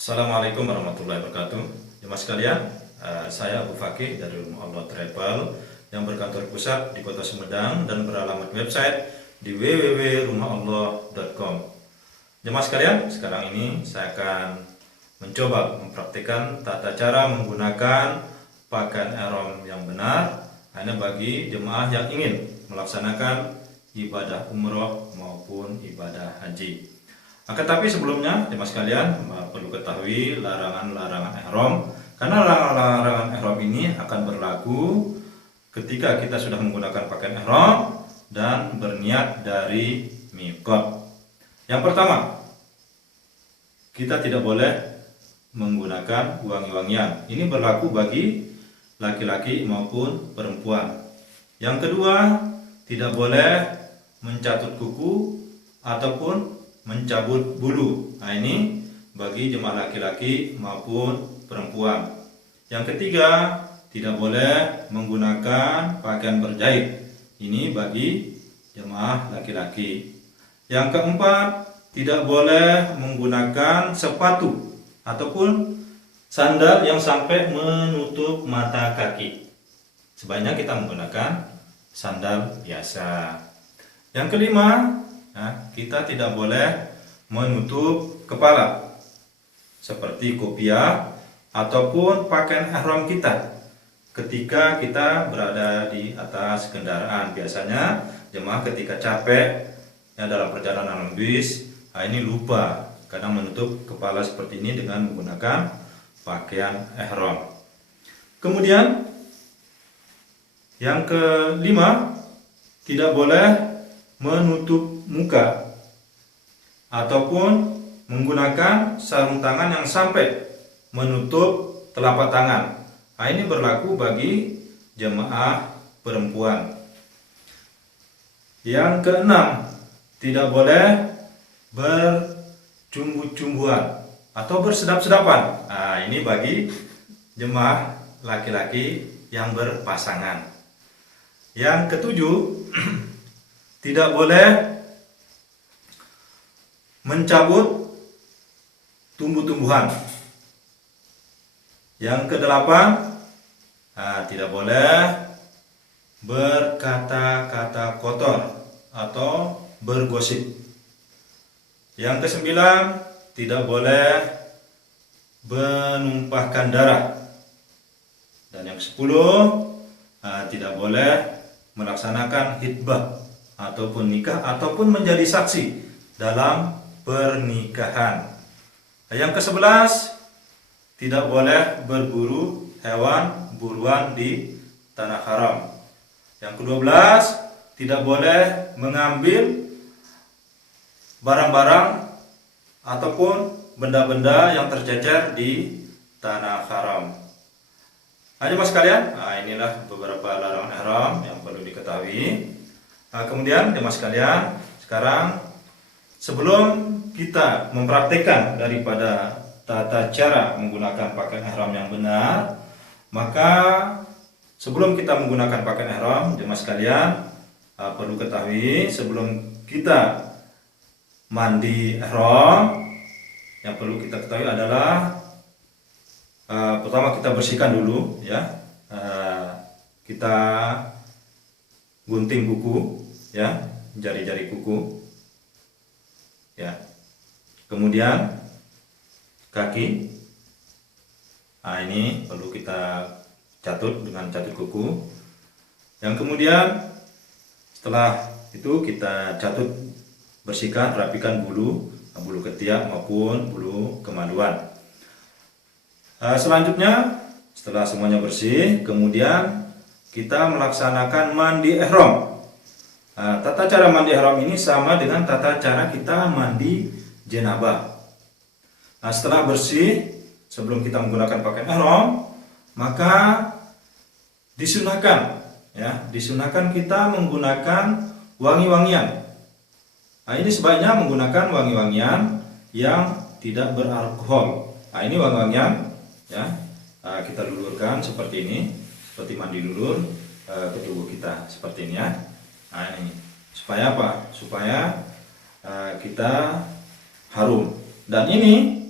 Assalamualaikum warahmatullahi wabarakatuh. Jemaah sekalian, saya Abu Fakih dari Rumah Allah Travel yang berkantor pusat di Kota Sumedang dan beralamat website di www.rumahallah.com. Jemaah sekalian, sekarang ini saya akan mencoba mempraktikkan tata cara menggunakan pakaian ihram yang benar hanya bagi jemaah yang ingin melaksanakan ibadah umroh maupun ibadah haji. Tetapi sebelumnya, jemaah sekalian perlu ketahui larangan-larangan ihram, karena larangan-larangan ihram ini akan berlaku ketika kita sudah menggunakan pakaian ihram dan berniat dari miqat. Yang pertama, kita tidak boleh menggunakan wangi-wangian. Ini berlaku bagi laki-laki maupun perempuan. Yang kedua, tidak boleh mencatut kuku ataupun mencabut bulu. Nah, ini bagi jemaah laki-laki maupun perempuan. Yang ketiga, tidak boleh menggunakan pakaian berjahit. Ini bagi jemaah laki-laki. Yang keempat, tidak boleh menggunakan sepatu ataupun sandal yang sampai menutup mata kaki. Sebaiknya kita menggunakan sandal biasa. Yang kelima, kita tidak boleh menutup kepala seperti kopiah ataupun pakaian ihram kita ketika kita berada di atas kendaraan. Biasanya jemaah ketika capek dalam perjalanan bis, ini lupa kadang menutup kepala seperti ini dengan menggunakan pakaian ihram. Kemudian yang kelima, tidak boleh menutup muka ataupun menggunakan sarung tangan yang sampai menutup telapak tangan. Nah, ini berlaku bagi jemaah perempuan. Yang keenam, tidak boleh bercumbu-cumbuan atau bersedap-sedapan. Nah, ini bagi jemaah laki-laki yang berpasangan. Yang ketujuh, tidak boleh mencabut tumbuh-tumbuhan. Yang kedelapan, tidak boleh berkata-kata kotor atau bergosip. Yang kesembilan, tidak boleh menumpahkan darah. Dan yang kesepuluh, tidak boleh melaksanakan khitbah ataupun nikah ataupun menjadi saksi dalam pernikahan. Yang ke-11, tidak boleh berburu hewan buruan di tanah haram. Yang ke-12, tidak boleh mengambil barang-barang ataupun benda-benda yang tercecer di tanah haram. Jemaah sekalian, inilah beberapa larangan ihram yang perlu diketahui. Kemudian jemaah sekalian, sekarang sebelum kita mempraktikkan daripada tata cara menggunakan pakaian ihram yang benar, maka sebelum kita menggunakan pakaian ihram, jemaah sekalian perlu ketahui sebelum kita mandi ihram, yang perlu kita ketahui adalah pertama kita bersihkan dulu, ya. Kita gunting kuku, ya, jari-jari kuku, ya. Kemudian kaki, ini perlu kita catut dengan catut kuku. Yang kemudian setelah itu kita catut, bersihkan, rapikan bulu ketiak maupun bulu kemaluan. Selanjutnya setelah semuanya bersih, kemudian kita melaksanakan mandi ihram. Tata cara mandi ihram ini sama dengan tata cara kita mandi jenabah. Setelah bersih, sebelum kita menggunakan pakaian ihram, maka disunahkan kita menggunakan wangi-wangian. Ini sebaiknya menggunakan wangi-wangian yang tidak beralkohol. Ini wangi-wangian, ya, kita lulurkan seperti ini, seperti mandi lulur ke tubuh kita seperti ini, ya. Ini supaya apa? Supaya kita harum. Dan ini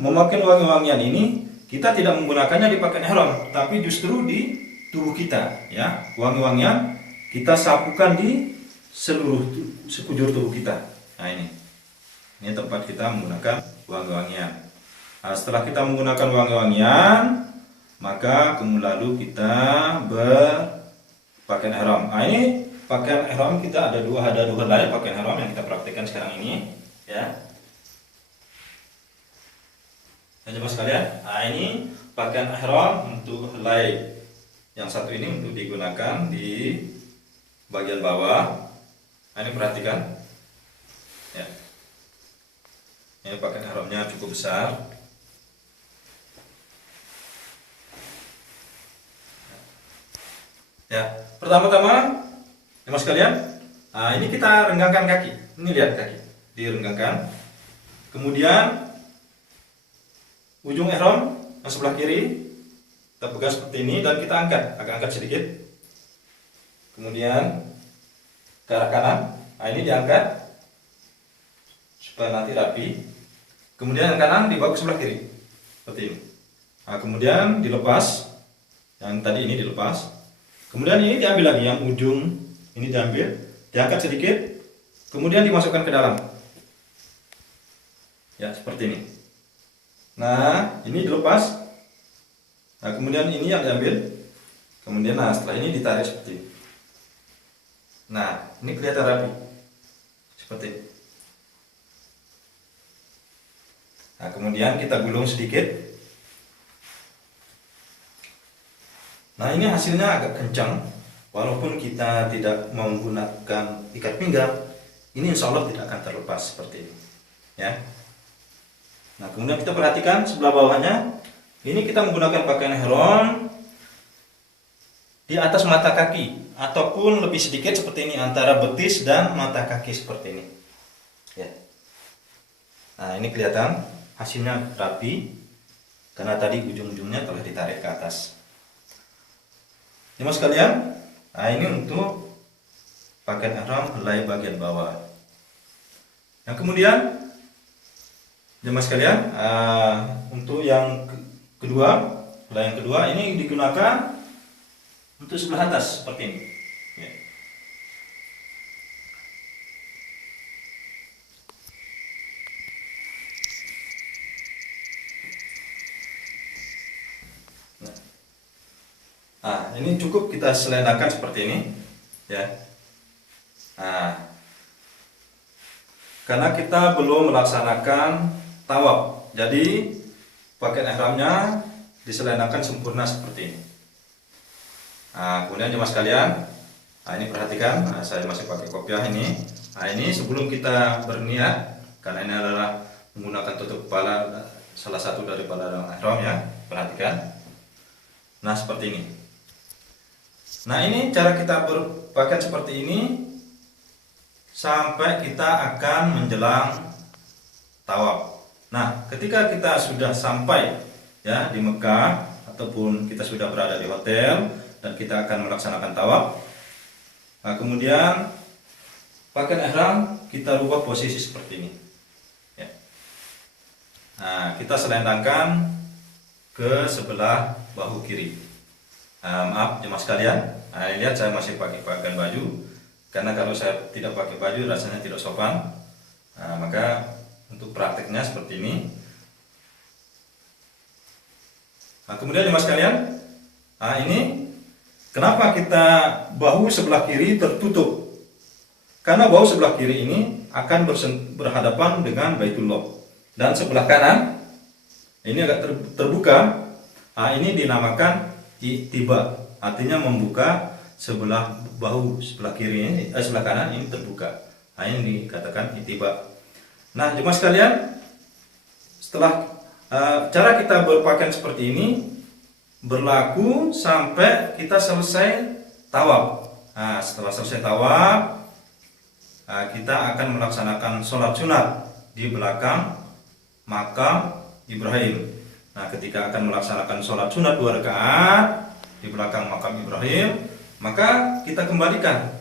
memakai wangi-wangian ini kita tidak menggunakannya di pakaian ihram, tapi justru di tubuh kita, ya. Wangi-wangian kita sapukan di seluruh sekujur tubuh kita. Nah, ini tempat kita menggunakan wangi-wangian. Nah, setelah kita menggunakan wangi-wangian, maka kemudian lalu kita berpakaian ihram. Nah, ini pakaian ihram kita ada dua helai pakaian ihram yang kita praktikkan sekarang ini, ya. Jemaah sekalian, nah ini pakaian ihram untuk helai yang satu ini untuk digunakan di bagian bawah. Nah, ini perhatikan, ya. Ini pakaian ihramnya cukup besar. Ya, pertama-tama, jemaah sekalian, nah ini kita renggangkan kaki. Ini lihat kaki, direnggangkan. Kemudian ujung ihram yang sebelah kiri kita pegang seperti ini dan kita agak angkat sedikit. Kemudian ke arah kanan. Nah, ini diangkat supaya nanti rapi. Kemudian yang kanan dibawa ke sebelah kiri seperti ini. Nah, kemudian dilepas. Yang tadi ini dilepas. Kemudian ini diambil lagi, yang ujung ini diambil, diangkat sedikit, kemudian dimasukkan ke dalam. Ya, seperti ini. Nah, ini dilepas. Nah, kemudian ini yang diambil. Kemudian, nah, setelah ini ditarik seperti ini. Nah, ini kelihatan rapi. Seperti ini. Nah, kemudian kita gulung sedikit. Nah, ini hasilnya agak kencang. Walaupun kita tidak menggunakan ikat pinggang, ini insya Allah tidak akan terlepas seperti ini. Ya. Nah, kemudian kita perhatikan sebelah bawahnya. Ini kita menggunakan pakaian ihram di atas mata kaki, ataupun lebih sedikit seperti ini, antara betis dan mata kaki seperti ini. Ya. Nah, ini kelihatan hasilnya rapi karena tadi ujung-ujungnya telah ditarik ke atas. Jemaah sekalian, nah ini untuk pakaian ihram helai bagian bawah. Yang kemudian, jemaah sekalian, untuk yang kedua, helai yang kedua ini digunakan untuk sebelah atas seperti ini. Ya. Nah, ini cukup kita selendangkan seperti ini, ya. Nah, karena kita belum melaksanakan tawaf, jadi pakaian ihramnya diselendangkan sempurna seperti ini. Nah, kemudian jemaah sekalian, nah ini perhatikan, nah, saya masih pakai kopiah ini. Nah, ini sebelum kita berniat, karena ini adalah menggunakan tutup kepala, salah satu dari kepala ihram, ya. Perhatikan. Nah, seperti ini. Nah, ini cara kita berpakaian seperti ini sampai kita akan menjelang tawaf. Nah, ketika kita sudah sampai, ya, di Mekah ataupun kita sudah berada di hotel dan kita akan melaksanakan tawaf, nah, kemudian pakaian ihram kita rubah posisi seperti ini, ya. Nah, kita selendangkan ke sebelah bahu kiri. Maaf jemaah sekalian, nah, lihat saya masih pakai baju, karena kalau saya tidak pakai baju rasanya tidak sopan. Nah, maka untuk prakteknya seperti ini. Nah, kemudian jemaah sekalian, nah ini kenapa kita bahu sebelah kiri tertutup? Karena bahu sebelah kiri ini akan berhadapan dengan Baitullah, dan sebelah kanan ini agak terbuka. Nah, ini dinamakan i'tiba, artinya membuka sebelah bahu sebelah kiri ini, sebelah kanan ini terbuka. Nah, ini dikatakan i'tiba. Nah, jemaah sekalian, setelah cara kita berpakaian seperti ini berlaku sampai kita selesai tawaf. Nah, setelah selesai tawaf, kita akan melaksanakan sholat sunat di belakang makam Ibrahim. Nah, ketika akan melaksanakan sholat sunat 2 rakaat di belakang makam Ibrahim, maka kita kembalikan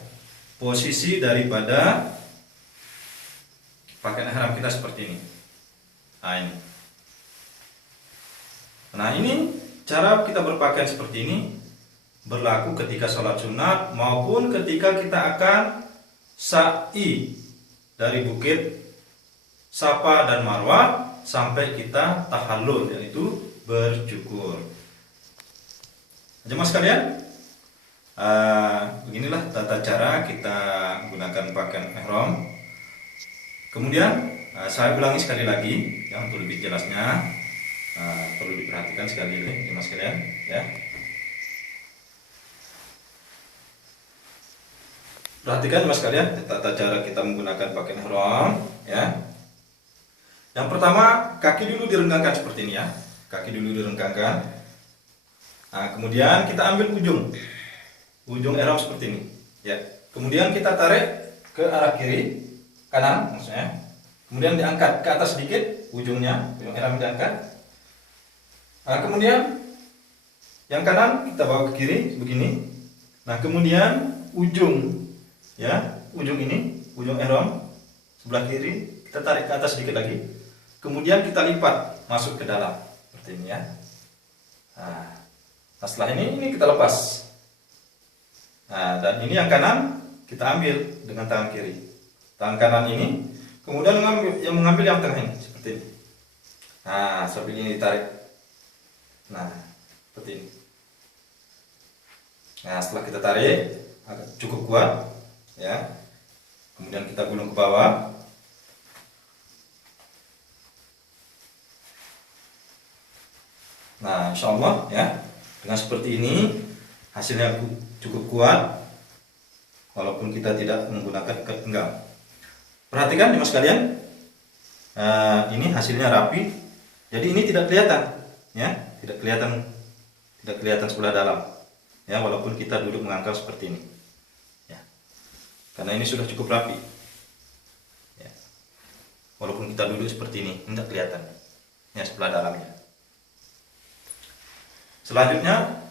posisi daripada pakaian ihram kita seperti ini. Nah, ini. Nah, ini cara kita berpakaian seperti ini berlaku ketika sholat sunat maupun ketika kita akan sa'i dari bukit Safa dan Marwah sampai kita tahallul, yaitu bercukur. Jemaah sekalian, beginilah tata cara kita menggunakan pakaian ihram. Kemudian saya ulangi sekali lagi ya, untuk lebih jelasnya. Perlu diperhatikan sekali lagi jemaah sekalian ya. Perhatikan jemaah sekalian tata cara kita menggunakan pakaian ihram ya. Yang pertama, kaki dulu direnggangkan seperti ini ya. Kaki dulu direnggangkan. Nah, kemudian kita ambil ujung ihram seperti ini ya. Kemudian kita tarik ke arah kiri, kanan maksudnya. Kemudian diangkat ke atas sedikit ujung ihram diangkat. Nah, kemudian yang kanan kita bawa ke kiri begini. Nah, kemudian ujung ihram sebelah kiri kita tarik ke atas sedikit lagi. Kemudian kita lipat masuk ke dalam seperti ini ya. Nah, setelah ini kita lepas. Nah, dan ini yang kanan kita ambil dengan tangan kiri. Tangan kanan ini kemudian mengambil yang tengah ini seperti ini. Nah, seperti ini ditarik. Nah, seperti ini. Nah, setelah kita tarik cukup kuat ya. Kemudian kita gulung ke bawah. Nah, insya Allah ya, dengan seperti ini hasilnya cukup kuat walaupun kita tidak menggunakan ikat pinggang. Perhatikan jemaah sekalian, ini hasilnya rapi. Jadi ini tidak kelihatan ya, tidak kelihatan sebelah dalam ya, walaupun kita duduk mengangkat seperti ini ya, karena ini sudah cukup rapi ya. Walaupun kita duduk seperti ini tidak kelihatan ya sebelah dalamnya. Selanjutnya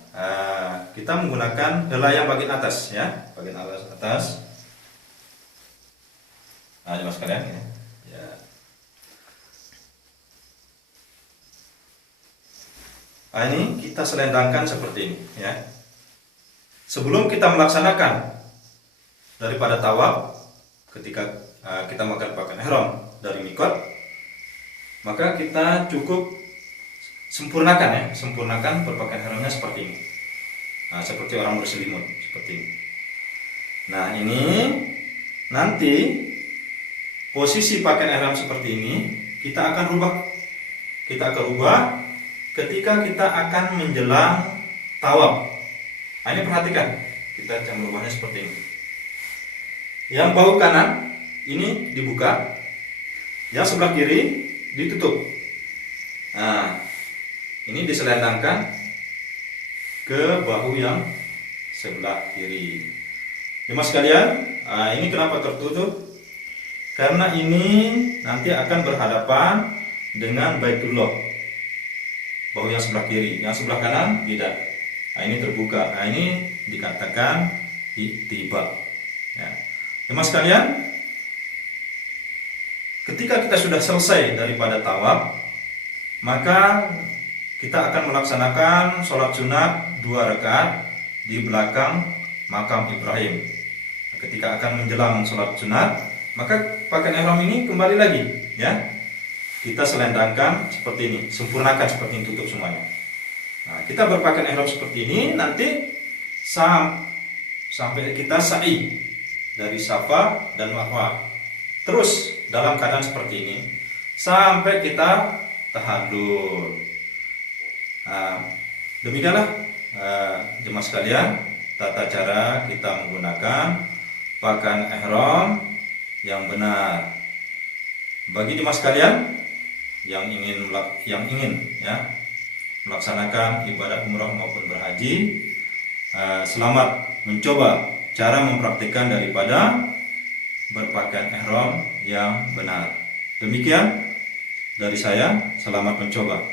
kita menggunakan helai yang bagian atas ya, bagian atas. Nah, jemaah sekalian ya. Nah, ini kita selendangkan seperti ini ya. Sebelum kita melaksanakan daripada tawaf, ketika kita melakukan pakaian ihram dari mikot, maka kita cukup sempurnakan berpakaian ihramnya seperti ini. Nah, seperti orang berselimut seperti ini. Nah, ini nanti posisi pakaian ihram seperti ini kita akan rubah ketika kita akan menjelang tawaf. Nah, ini perhatikan, kita akan merubahnya seperti ini. Yang bahu kanan ini dibuka, yang sebelah kiri ditutup. Nah, ini diselendangkan ke bahu yang sebelah kiri. Jemaah sekalian, ini kenapa tertutup? Karena ini nanti akan berhadapan dengan Baitullah. Bahu yang sebelah kiri, yang sebelah kanan tidak. Nah, ini terbuka. Nah, ini dikatakan ittiba. Ya. Jemaah sekalian, ketika kita sudah selesai daripada tawaf, maka kita akan melaksanakan sholat sunat 2 rakaat di belakang makam Ibrahim. Ketika akan menjelang sholat sunat, maka pakaian ihram ini kembali lagi ya. Kita selendangkan seperti ini, sempurnakan seperti ini, tutup semuanya. Nah, kita berpakaian ihram seperti ini nanti sampai kita sa'i dari Safa dan Marwah. Terus dalam keadaan seperti ini sampai kita tahallul. Nah, demikianlah jemaah sekalian tata cara kita menggunakan pakaian ihram yang benar. Bagi jemaah sekalian yang ingin ya melaksanakan ibadah umrah maupun berhaji, selamat mencoba cara mempraktikkan daripada berpakaian ihram yang benar. Demikian dari saya, selamat mencoba.